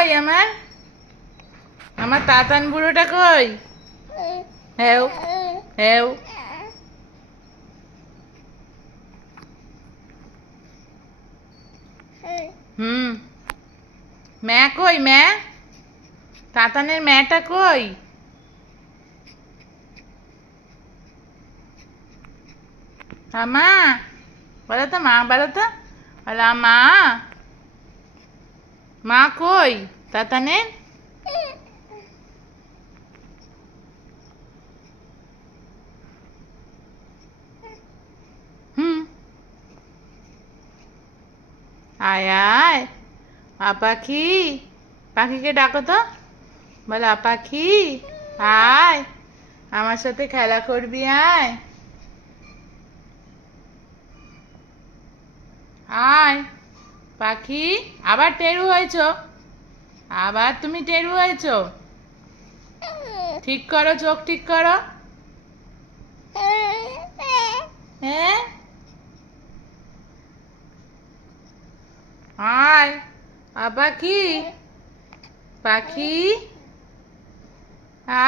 কই আমার আমার তাতান বুড়োটা কই? হেউ হেউ হুম ম্যা কই ম্যা? তাতানের ম্যাটা কই? মা বলো তো, মা বলো তো, বলো মা। মা কই তাতানের? হুম আয় আয় পাখি, পাখিকে ডাকো তো, বলো পাখি আয় আমার সাথে খেলা করবি, আয় আয় পাখি। আবার টেরু হয়েছো, আবার তুমি টেরু হয়েছো। ঠিক করো, চোখ ঠিক করো। হ্যাঁ আয় পাখি, পাখি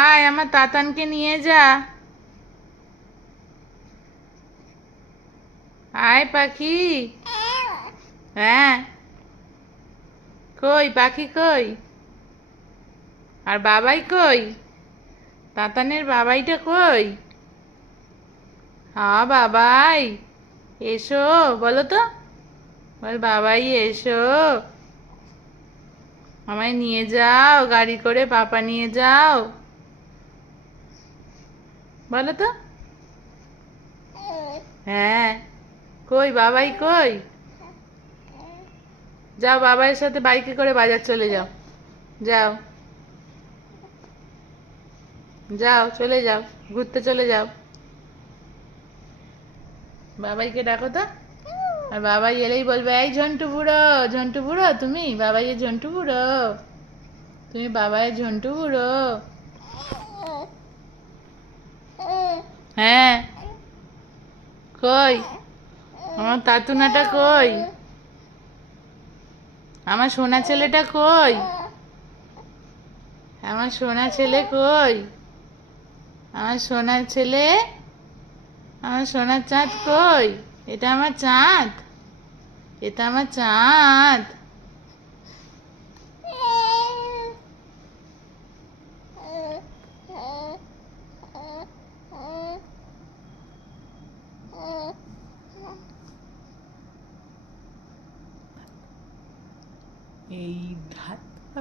আয় আমার তাতানকে নিয়ে যা। আয় পাখি। হ্যাঁ কই পাখি কই? আর বাবাই কই? তাতানের বাবাইটা কই? হ্যাঁ বাবাই এসো, বলো তো, বল বাবাই এসো, আমায় নিয়ে যাও গাড়ি করে, পাপা নিয়ে যাও, বলো তো। হ্যাঁ কই বাবাই কই? যাও বাবাইয়ের সাথে বাইকে করে বাজার চলে যাও, যাও যাও চলে যাও, ঘুরতে চলে যাও। বাবাইকে ডাকো তো, আর বাবাই এলেই বলবে এই ঝন্টু বুড়ো, ঝন্টু বুড়ো তুমি বাবাইয়ের ঝন্টু বুড়ো, তুমি বাবাইয়ের ঝন্টু বুড়ো। হ্যাঁ কই আমার তাতুনাটা কই? আমার সোনা ছেলেটা কই? আমার সোনা ছেলে কই? আমার সোনার ছেলে, আমার সোনার চাঁদ কই? এটা আমার চাঁদ, এটা আমার চাঁদ।